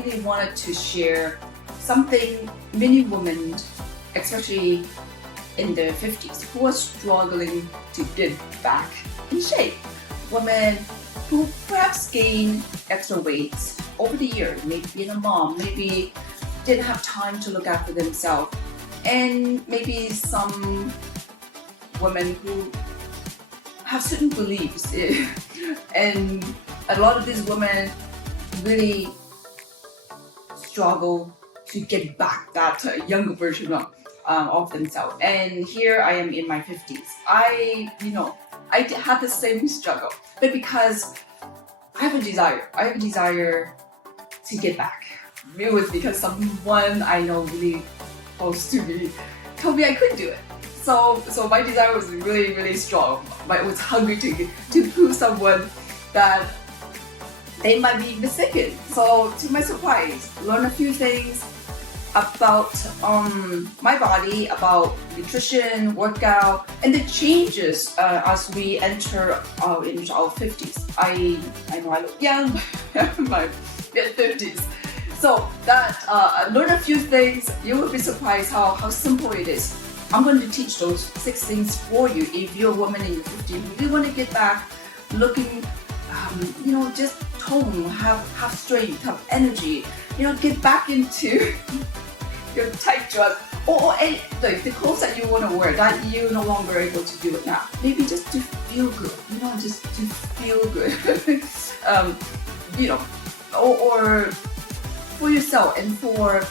really wanted to share something many women, especially in their 50s, who are struggling to get back in shape. Women who perhaps gained extra weight over the years, maybe being a mom, maybe didn't have time to look after themselves, and maybe some women who have certain beliefs. And a lot of these women really struggle to get back that younger version of themselves. And here I am in my 50s. I had the same struggle, but because I have a desire to get back. It was because someone I know really close to me told me I could do it. So my desire was really, really strong. I was hungry to prove someone that they might be mistaken. So to my surprise, learn a few things about my body, about nutrition, workout, and the changes as we enter into our 50s. I know I look young, my mid-50s. So that learn a few things. You will be surprised how simple it is. I'm going to teach those 6 things for you if you're a woman in your 50s. You really want to get back looking, just tone, have strength, have energy. Get back into your tight dress or the clothes that you want to wear that you're no longer able to do it now. Maybe just to feel good, just to feel good. Or for yourself and for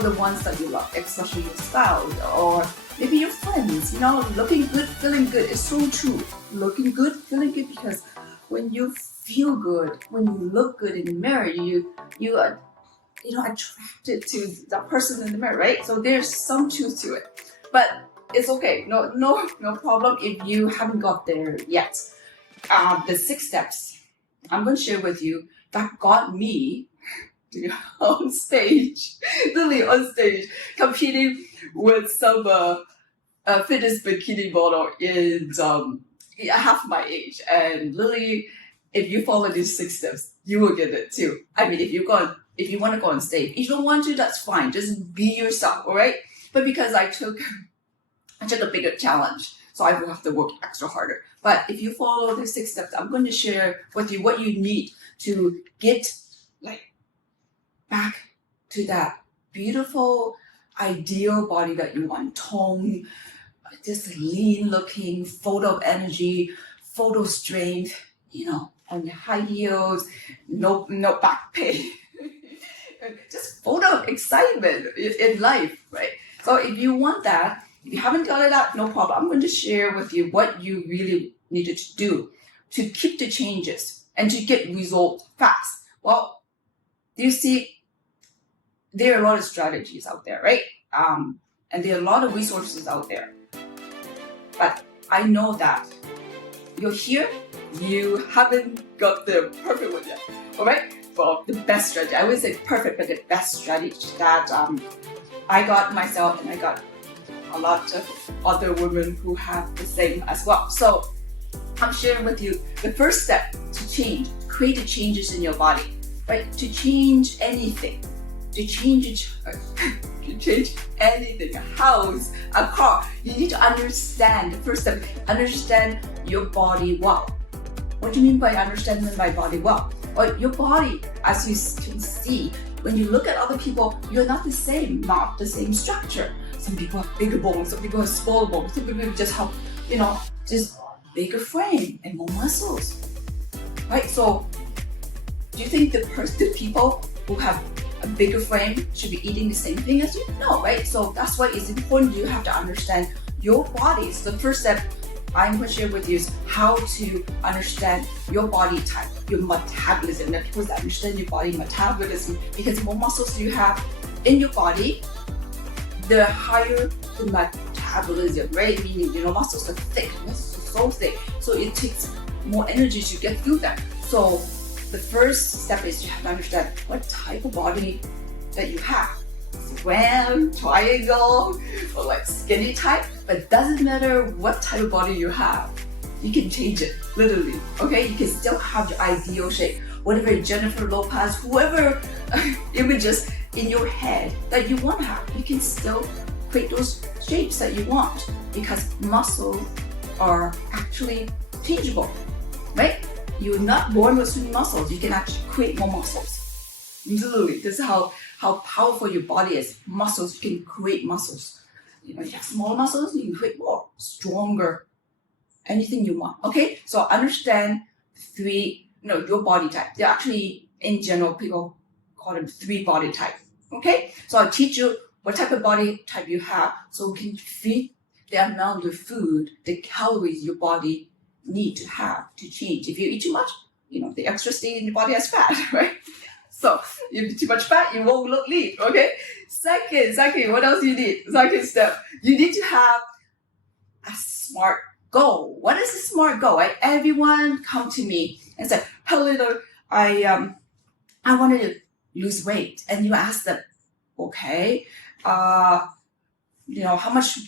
the ones that you love, especially your spouse or maybe your friends. Looking good, feeling good is so true. Looking good, feeling good, because when you feel good, when you look good in the mirror, you are attracted to that person in the mirror, right? So there's some truth to it, but it's okay. No problem if you haven't got there yet. The 6 steps I'm going to share with you that got me on stage, literally on stage, competing with some fitness bikini model in half my age. And literally, if you follow these 6 steps, you will get it too. I mean, if you want to go on stage, if you don't want to, that's fine. Just be yourself, all right? But because I took a bigger challenge, so I will have to work extra harder. But if you follow the 6 steps, I'm going to share with you what you need to get back to that beautiful, ideal body that you want. Tone, just lean looking, full of energy, full of strength, on your high heels, no back pain. Just full of excitement in life, right? So if you want that, if you haven't got it out, no problem. I'm going to share with you what you really needed to do to keep the changes and to get results fast. Well, you see, there are a lot of strategies out there, right? And there are a lot of resources out there. But I know that you're here, you haven't got the perfect one yet, all right? Well, the best strategy, I would say perfect, but the best strategy that I got myself, and I got a lot of other women who have the same as well. So I'm sharing with you the first step to change, create the changes in your body, right? To change anything, to change anything, a house, a car, you need to understand, the first step, understand your body well. What do you mean by understanding my body well? Well, your body, as you can see, when you look at other people, you're not the same structure. Some people have bigger bones, some people have smaller bones, some people just have, just bigger frame and more muscles, right? So, do you think the people who have a bigger frame should be eating the same thing as you? No, right? So that's why it's important you have to understand your body. So the first step I'm going to share with you is how to understand your body type, your metabolism. Now, people that understand your body metabolism, because the more muscles you have in your body, the higher the metabolism, right? Meaning, muscles are thick, muscles are so thick, so it takes more energy to get through that. So the first step is you have to understand what type of body that you have. Round, triangle, or skinny type, but it doesn't matter what type of body you have. You can change it, literally, okay? You can still have your ideal shape. whatever Jennifer Lopez, whoever images in your head that you want to have, you can still create those shapes that you want, because muscles are actually changeable, right? You're not born with swimming muscles. You can actually create more muscles. Literally, this is how powerful your body is. Muscles, you can create muscles. You have small muscles, you can create more, stronger, anything you want. Okay, so understand your body type. They're actually, in general, people call them 3 body types. Okay, so I'll teach you what type of body type you have, so we can feed the amount of food, the calories your body need to have to change. If you eat too much, the extra stay in your body as fat, right? So if you eat too much fat, you won't look lean, okay? Second, what else you need? Second step, you need to have a SMART goal. What is a SMART goal? Right? Everyone come to me and say, hello, I wanted to lose weight. And you ask them, okay, how much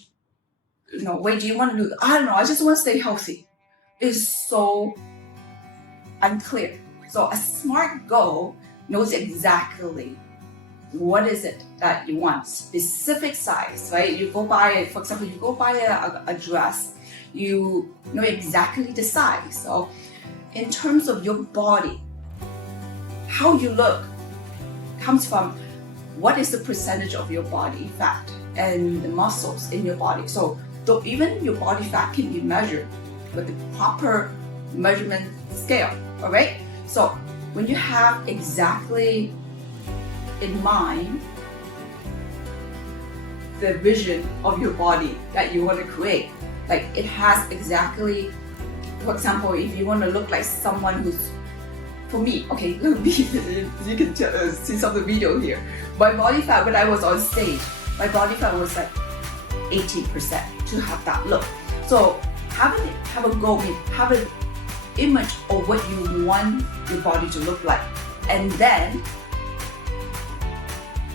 weight do you want to lose? I don't know, I just want to stay healthy. It's so unclear. So a SMART goal knows exactly what is it that you want, specific size, right? You go buy, for example, you go buy a dress, you know exactly the size. So in terms of your body, how you look comes from what is the percentage of your body fat and the muscles in your body. So though even your body fat can be measured with the proper measurement scale, all right? So when you have exactly in mind the vision of your body that you want to create, like it has exactly, for example, if you want to look like someone who's, for me, okay, look, you can see some of the video here. My body fat when I was on stage, my body fat was like 18% to have that look. So have a goal, have an image of what you want your body to look like, and then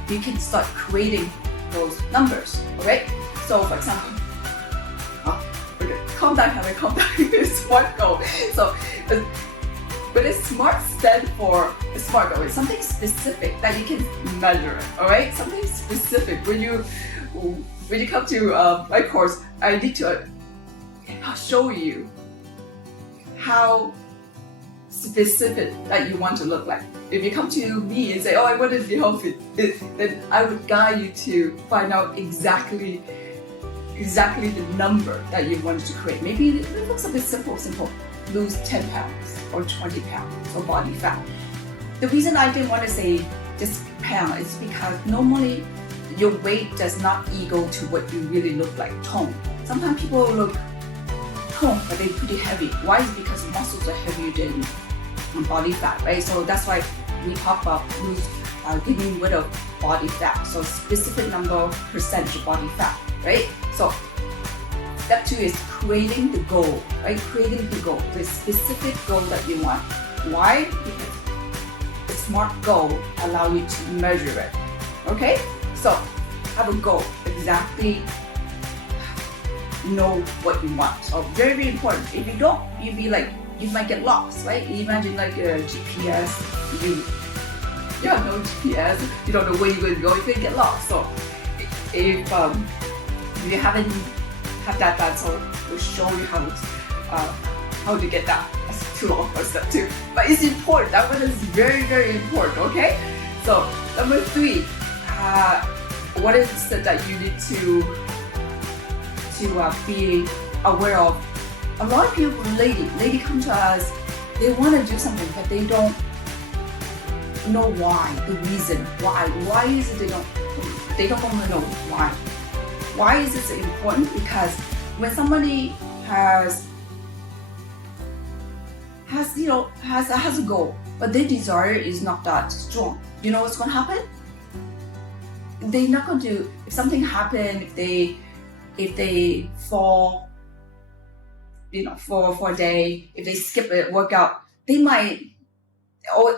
you can start creating those numbers, alright? So for example, calm down, SMART goal. So but a SMART stands for a SMART goal. It's something specific that you can measure, alright? Something specific. When you come to my course, I need to show you how specific that you want to look like. If you come to me and say, oh, I want to be healthy, then I would guide you to find out exactly the number that you want to create. Maybe it looks a bit simple. Lose 10 pounds or 20 pounds of body fat. The reason I didn't want to say just pound is because normally your weight does not equal to what you really look like, tone. Sometimes people look toned, but they're pretty heavy. Why? Is because muscles are heavier than body fat, right? So that's why we talk about getting rid of body fat. So specific number percentage of body fat, right? So step 2 is creating the goal, right? Creating the goal, the specific goal that you want. Why? Because the SMART goal allow you to measure it. Okay? So have a goal, exactly know what you want. So very, very important. If you don't, you might get lost, right? Imagine like a GPS, you have no GPS, you don't know where you're going to go, you can get lost. So if you haven't have that done, so we'll show you how to get that. That's too long for step 2, but it's important. That one is very, very important. Okay. So number 3, what is it that you need to be aware of? A lot of people, lady come to us, they want to do something, but they don't know why, the reason why. Why is it they don't want to know why? Why is this important? Because when somebody has a goal, but their desire is not that strong, you know what's going to happen? They're not going to, if something happens, if they fall, for a day, if they skip a workout, they might, or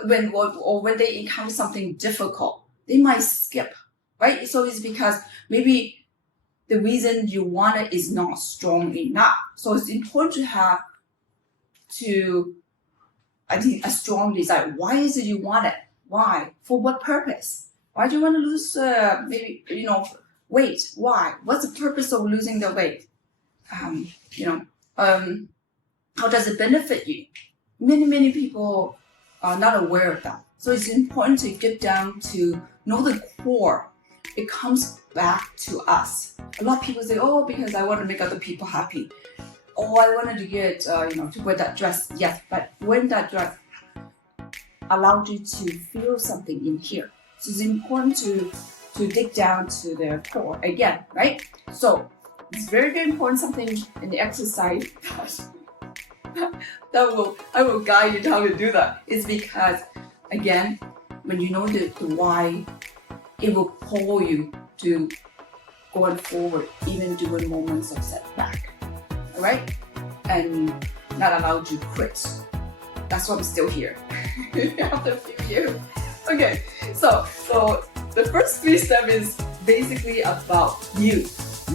when they encounter something difficult, they might skip, right? So it's because maybe the reason you want it is not strong enough. So it's important to I think a strong desire. Why is it you want it? Why? For what purpose? Why do you want to lose maybe weight? Why? What's the purpose of losing the weight? How does it benefit you? Many people are not aware of that. So it's important to get down to know the core. It comes back to us. A lot of people say, oh, because I want to make other people happy. Oh, I wanted to get, to wear that dress. Yes, but when that dress allowed you to feel something in here. So it's important to dig down to the core again, right? So it's very, very important something in the exercise that I will guide you how to do that. Is because, again, when you know the why, it will pull you to going forward, even during moments of setback. All right? And not allowed to quit. That's why I'm still here after a few years. Okay, so the first 3 steps is basically about you.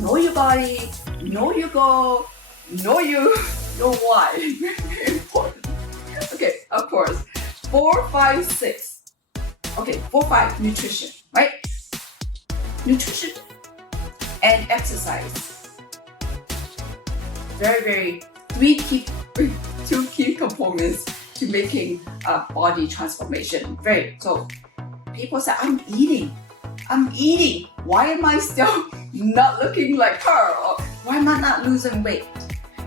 Know your body, know your goal, know why. Very important. Okay, of course. 4, 5, 6. Okay, 4, 5, nutrition, right? Nutrition and exercise. Very, 2 key components to making a body transformation. So people say, I'm eating. Why am I still not looking like her? Or why am I not losing weight?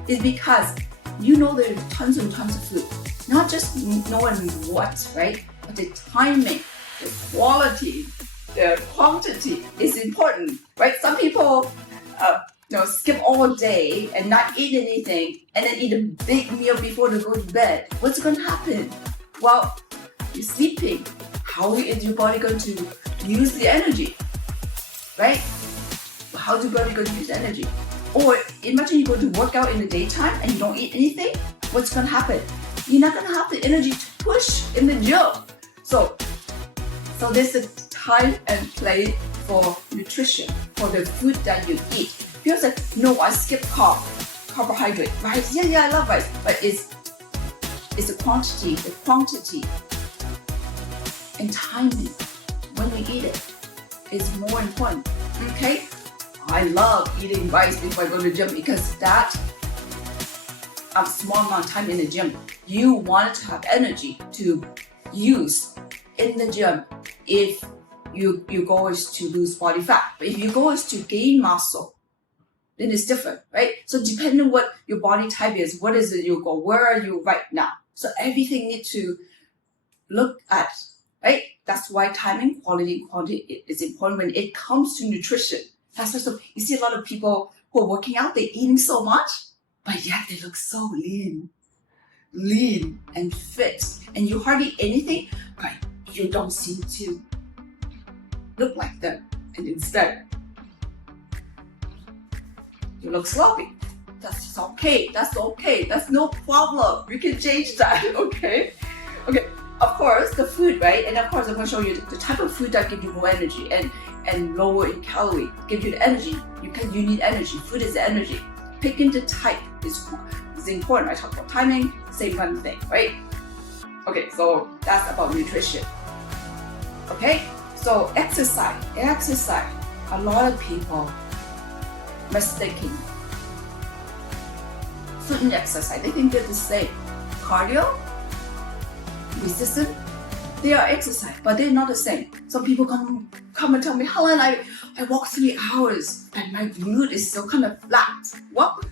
It's because you know there's tons and tons of food. Not just knowing what, right? But the timing, the quality, the quantity is important, right? Some people skip all day and not eat anything and then eat a big meal before they go to bed. What's going to happen? Well, you're sleeping. How is your body going to use the energy, right? How's your body going to use energy? Or imagine you go to work out in the daytime and you don't eat anything. What's going to happen? You're not going to have the energy to push in the gym. So there's a time and place for nutrition, for the food that you eat. People say, no, I skip carbohydrate. Rice, yeah, I love rice. But it's the quantity and timing when we eat it is more important. Okay? I love eating rice before I go to the gym because that a small amount of time in the gym. You want to have energy to use in the gym if your goal is to lose body fat. But if your goal is to gain muscle, then it's different, right? So depending on what your body type is, what is it your goal? Where are you right now? So everything needs to look at, right? That's why timing, quality, and quantity is important when it comes to nutrition. That's why you see a lot of people who are working out, they're eating so much, but yet they look so lean and fit. And you hardly eat anything, but you don't seem to look like them. And instead, you look sloppy. That's okay. That's no problem. We can change that, okay? Okay, of course, the food, right? And of course, I'm going to show you the type of food that gives you more energy and lower in calorie, give you the energy. You need energy. Food is energy. Picking the type is important. I talked about timing, same kind of thing, right? Okay, so that's about nutrition. Okay, so exercise. A lot of people mistaking certain exercise. They think they're the same. Cardio, resistance, they are exercise, but they're not the same. Some people come and tell me, Helen, I walk 3 hours and my glute is still kind of flat. What?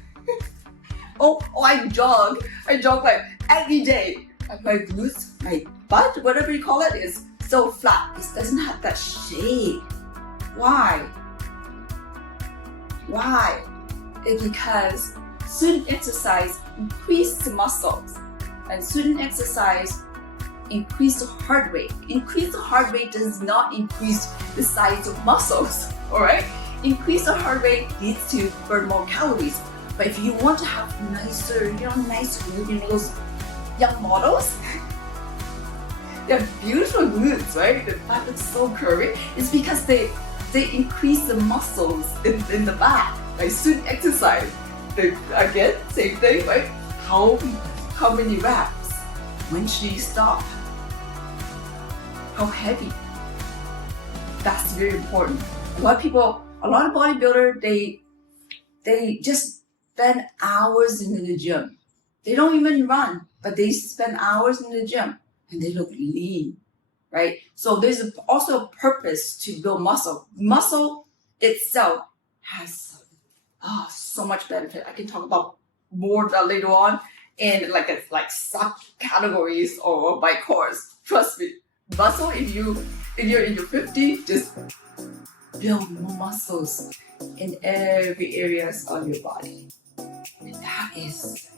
oh, I jog like every day. And my glutes, my butt, whatever you call it, is so flat. It doesn't have that shape. Why? It's because certain exercise increase the muscles and certain exercise increase the heart rate. Increase the heart rate does not increase the size of muscles, all right? Increase the heart rate leads to burn more calories. But if you want to have nicer those young models, they have beautiful glutes, right? The back looks so curvy. It's because they increase the muscles in the back by certain exercise. Again, same thing, right? How many reps? When should you stop? How heavy? That's very important. A lot of bodybuilders, they just spend hours in the gym. They don't even run, but they spend hours in the gym and they look lean, right? So there's also a purpose to build muscle. Muscle itself has so much benefit. I can talk about more later on in like subcategories or by course. Trust me, muscle. If you're in your 50s, just build more muscles in every areas of your body, and that is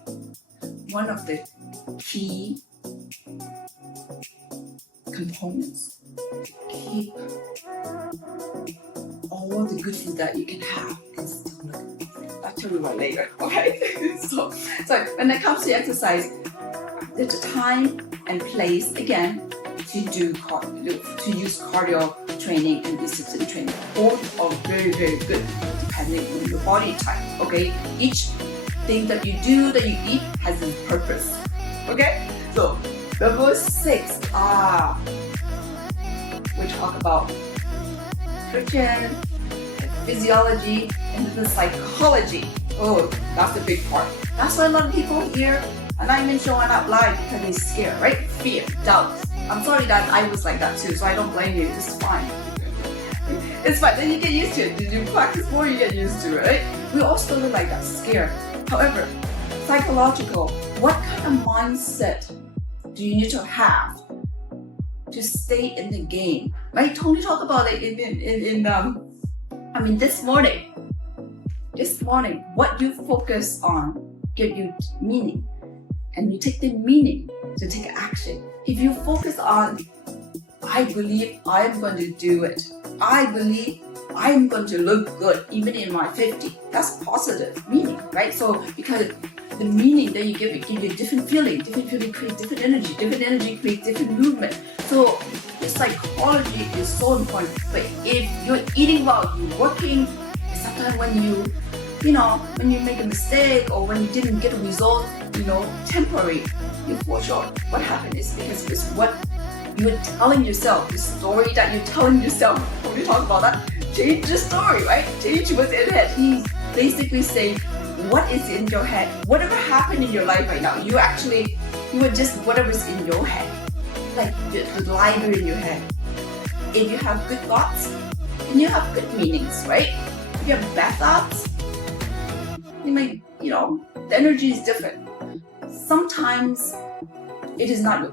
one of the key components to keep all the good food that you can have and still look. I'll tell you about later, okay? so when it comes to exercise, there's a time and place again to use cardio training and discipline training. Both are very, very good depending on your body type, okay? Each thing that you do, that you eat has a purpose, okay? So number 6, we talk about nutrition, physiology, and the psychology. Oh, that's the big part. That's why a lot of people here are not even showing up live because they're scared, right? Fear, doubt. I'm sorry that I was like that too, so I don't blame you. It's fine. It's fine. Then you get used to it. Did you practice more? You get used to it, right? We all started like that, scared. However, psychological. What kind of mindset do you need to have to stay in the game? Right? Tony talked about it this morning. This morning, what you focus on give you meaning, and you take the meaning to take action. If you focus on, I believe I'm going to do it. I believe I'm going to look good even in my 50. That's positive meaning, right? So because the meaning that you give you different feeling creates different energy creates different movement. So the psychology is so important. But if you're eating well, you're working, sometimes when you make a mistake or when you didn't get a result, temporary, you fall short. What happened is because it's what you're telling yourself, the story that you're telling yourself. When we talk about that, change the story, right? Change what's in your head. He's basically saying what is in your head. Whatever happened in your life right now, you were just whatever's in your head, like the library in your head. If you have good thoughts, then you have good meanings, right? If you have bad thoughts, you might, the energy is different. Sometimes it is not your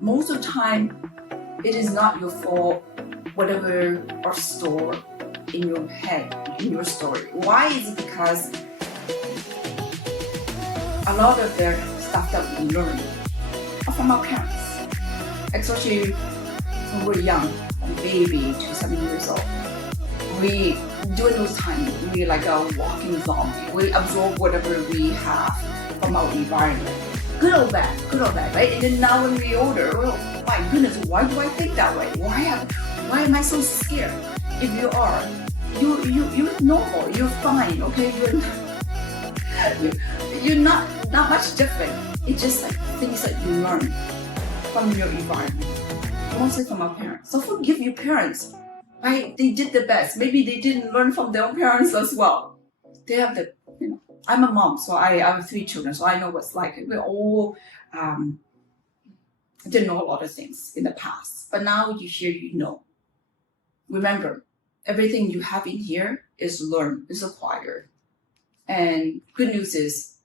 most of the time it is not your fault, whatever or store in your head, in your story. Why is it? Because a lot of their stuff that we learn are from our parents, especially when we're young, a baby to 7 years old. We, during those times, we're like a walking zombie. We absorb whatever we have from our environment. Good or bad, right? And then now when we're older, oh my goodness, why do I think that way? Why am I so scared? If you are, you're normal, you're fine, okay? You're not much different. It's just like things that you learn from your environment, mostly from our parents. So forgive your parents, right? They did the best. Maybe they didn't learn from their own parents as well. They have I'm a mom, so I have 3 children, so I know what's like. We all didn't know a lot of things in the past, but now you know. Remember, everything you have in here is learned, is acquired. And good news is,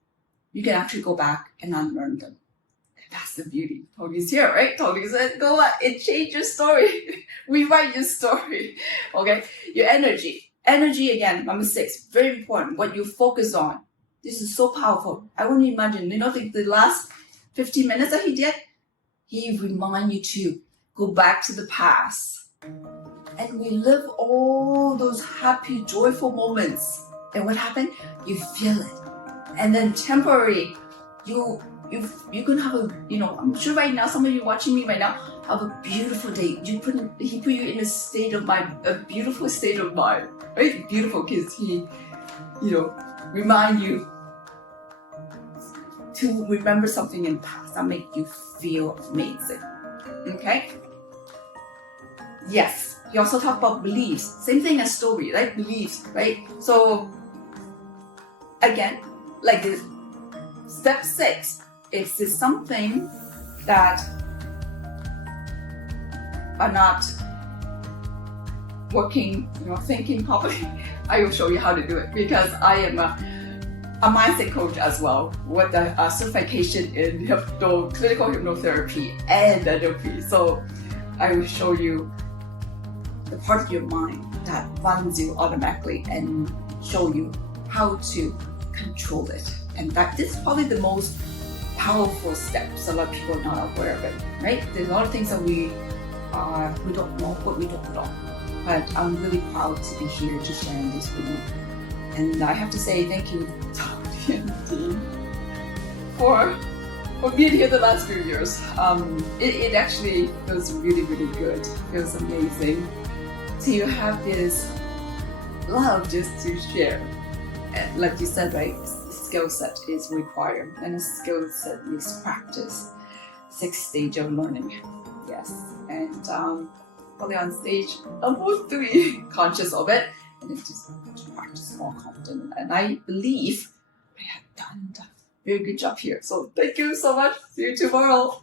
you can actually go back and unlearn them. That's the beauty. Tony's here, right? Tony said, go back and change your story. Rewrite your story. Okay? Your energy. Energy, again, number 6, very important. What you focus on. This is so powerful. I want to imagine, the last 15 minutes that he did, he remind you to go back to the past and relive all those happy, joyful moments. And what happened? You feel it. And then temporary, you're gonna have I'm sure right now, some of you watching me right now have a beautiful day. He put you in a beautiful state of mind, right? Beautiful, because he, remind you to remember something in the past that make you feel amazing. Okay? Yes. He also talked about beliefs. Same thing as story, right? Beliefs, right? So again, like this, step 6, is this something that are not working, thinking properly? I will show you how to do it because I am a mindset coach as well with a certification in clinical hypnotherapy and NLP. So I will show you the part of your mind that runs you automatically and show you how to control it. And this is probably the most powerful steps. A lot of people are not aware of it, right? There's a lot of things that we don't know what we don't know. But I'm really proud to be here to share this with you. And I have to say thank you to the team for being here the last few years. It actually feels really, really good. It feels amazing to have this love just to share. And like you said, right, skill set is required, and a skill set is practice. 6 stage of learning. Yes, and probably on stage almost 3, conscious of it, and it's just to practice more confident. And I believe I have done a very good job here. So thank you so much. See you tomorrow.